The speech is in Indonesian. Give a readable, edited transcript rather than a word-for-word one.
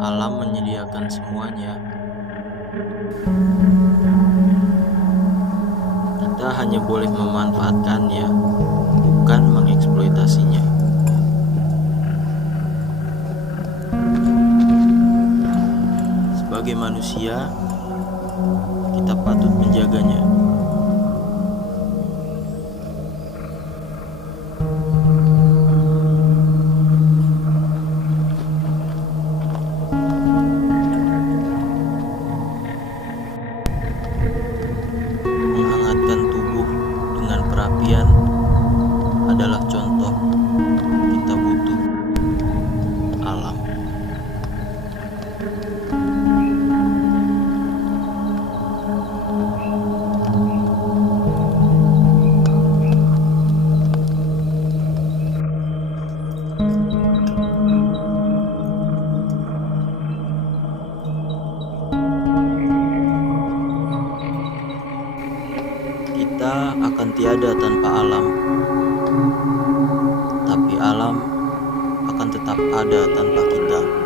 Alam menyediakan semuanya. Kita hanya boleh memanfaatkannya, bukan mengeksploitasinya. Sebagai manusia, kita patut menjaganya. Menghangatkan tubuh dengan perapian adalah contoh kita butuh alam. Kita akan tiada tanpa alam, tapi alam akan tetap ada tanpa kita.